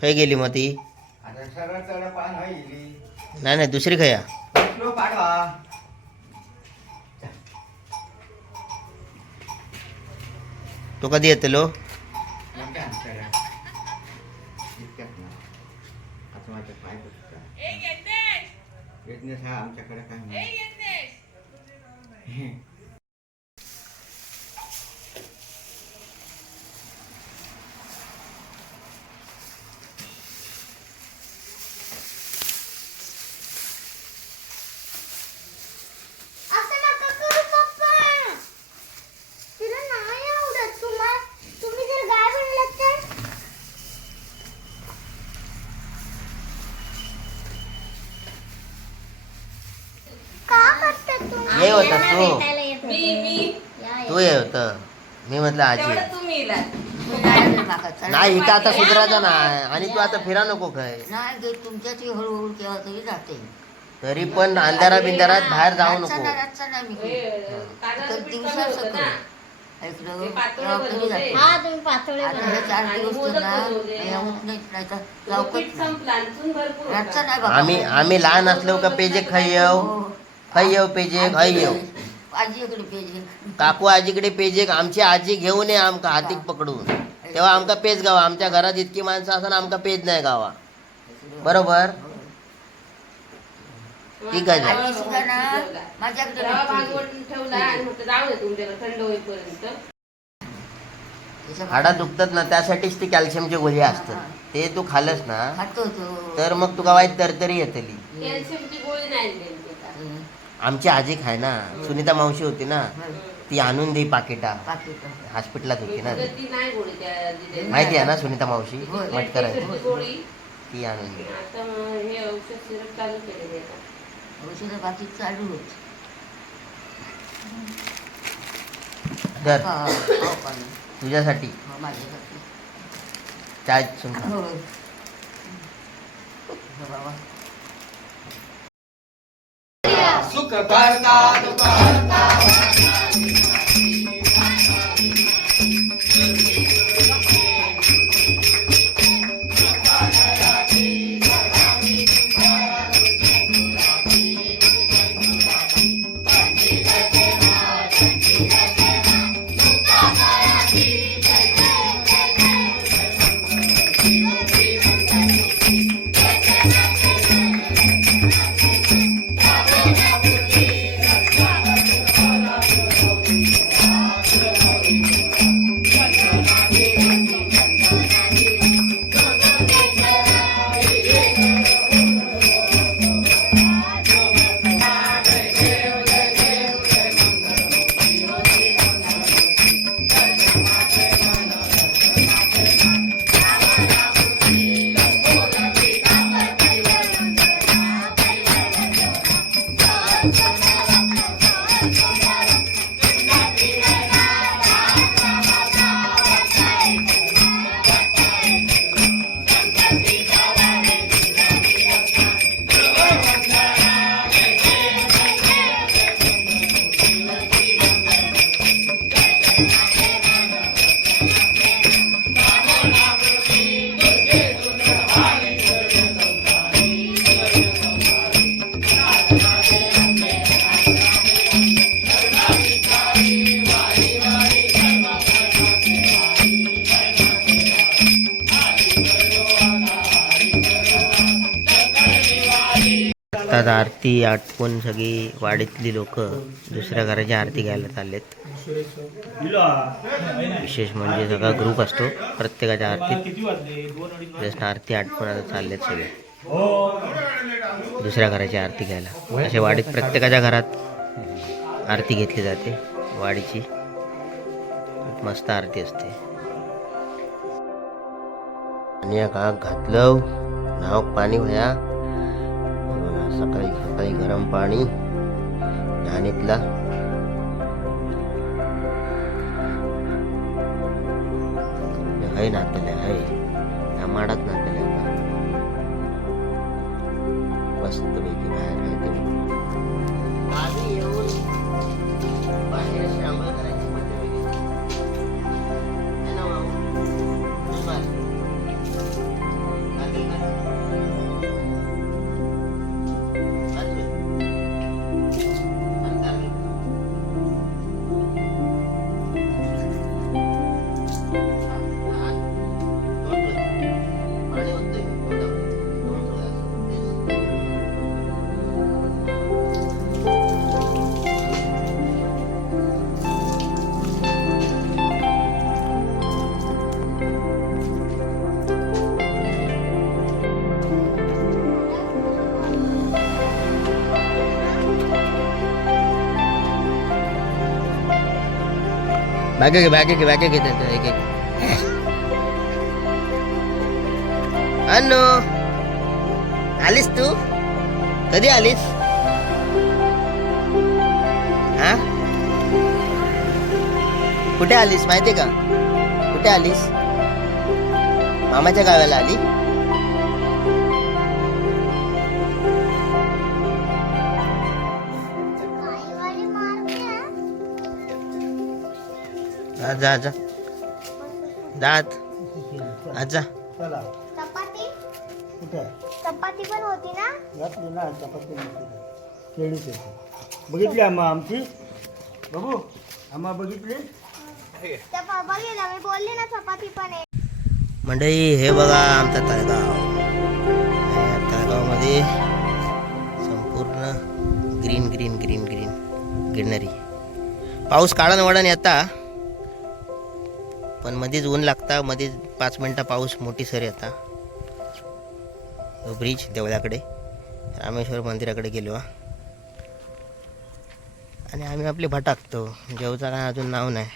खय गेली मग ती? आता सरळ सरळ पान होईल नाही नाही दुसरी खया. बसलो पाडवा तो कधी येतलो? मोठ्या आमच्याकडे. इतक्यात ना. आता माझ्या पाय बसता येतनेस हा आमच्याकडे काय नाही असं नका करू पप्पा तिला नाही आवडत तुम्हाला तुम्ही जर गाय बनलात तर का करता तुम्ही ये होता तू मी मी तू ये होत मी म्हटलं आजी तेवढं तुम्ही इला. नाही इथं आता सुधरायचं नाही आणि तू आता फिरा नको काय नाही तुमच्याच हळूहळू केव्हा तरी जाते तरी पण अंधारा बिंधारात बाहेर जाऊ नको नाही, रातचा नाही मी हे, करत. तांदळाचं तर पीठ दिवसा कमी होतं सकाळी. ना. ऐकलं ते पातळ तेव्हा कधी बनवते. जाते हा तुम्ही पातोळे आता बनवा. हे चार आणि दिवस मोदक ना बनवले. हे होत नाही तर नाही रातचा. नाही बाबा आम्ही आम्ही लहान असलो का पेजे खाई येऊ हो. खाई येऊ पेजे खाई येऊ. आजीकडे पेजे. काकू आजीकडे पेजे आमची आजी घेऊन ये आमका हातीक पकडून. तेव्हा आमका पेज गावा. आमच्या घरात इतकी माणसं असताना आमका पेज नाही गावा. बरोबर? ठीक आहे. माझ्याकडे हाडा दुखतात ना त्यासाठीच ती कॅल्शियमची गोळी असतात. ते तू खालस ना तर मग तुका वाईट तरतरी येतली. कॅल्शियमची गोळी नाही. आमची आजी खाय ना सुनीता मावशी होती ना ती आणून दे पाकिटा पाकीट. हॉस्पिटलात होती ना. माहिती आहे ना सुनीता मावशी होय. मटकर ती आणून दे हे औषध बाकी चालू हा, हो. तुझ्यासाठी हो, चाय सुन. हो. हो, बाबा सुख करता दुःख आता आरती आटपून सगळी वाडीतली लोक दुसऱ्या घराची आरती घ्यायला चाललेत. विशेष म्हणजे सगळा ग्रुप असतो. प्रत्येकाच्या आरतीत जस्ट आरती आटपून आता चाललेत सगळे. दुसऱ्या घराची आरती घ्यायला. असे वाडीत प्रत्येकाच्या घरात आरती घेतली जाते. वाडीची मस्त आरती असते. आणि घातलं नाव पाणी व्हया सकाळी सकाळी गरम पाणी धानीतला हय नातले हय. या माडात नातले मस्त पैकी बाहेर राहते गावी येऊन बाहेर अशी आंघोळ बाकी घे बाकी घे बाकी घे त्यांचं एक एक अनु आलीस तू कधी आलीस हा कुठे आलीस माहिती का कुठे आलीस मामाच्या गावाला आली जा जा जा जात आजा. चला. चपाती? कुठे? चपाती पण होती ना? घातली ना चपाती केळीच बघितली आम्हा आमची? बघू. आम्हा बघितली? बोलली ना चपाती पण आहे. मंडळी हे बघा आमचा तळगाव. तळगावमध्ये संपूर्ण green green green green greenery. पाऊस काढान वडान येता पण मध्येच ऊन लागता मध्येच पाच मिनटं पाऊस मोठी सर येता ब्रिज देवळाकडे रामेश्वर मंदिराकडे गेलो हा. आणि आम्ही आपले भटाकतो. जेवचा काय अजून नाव नाही.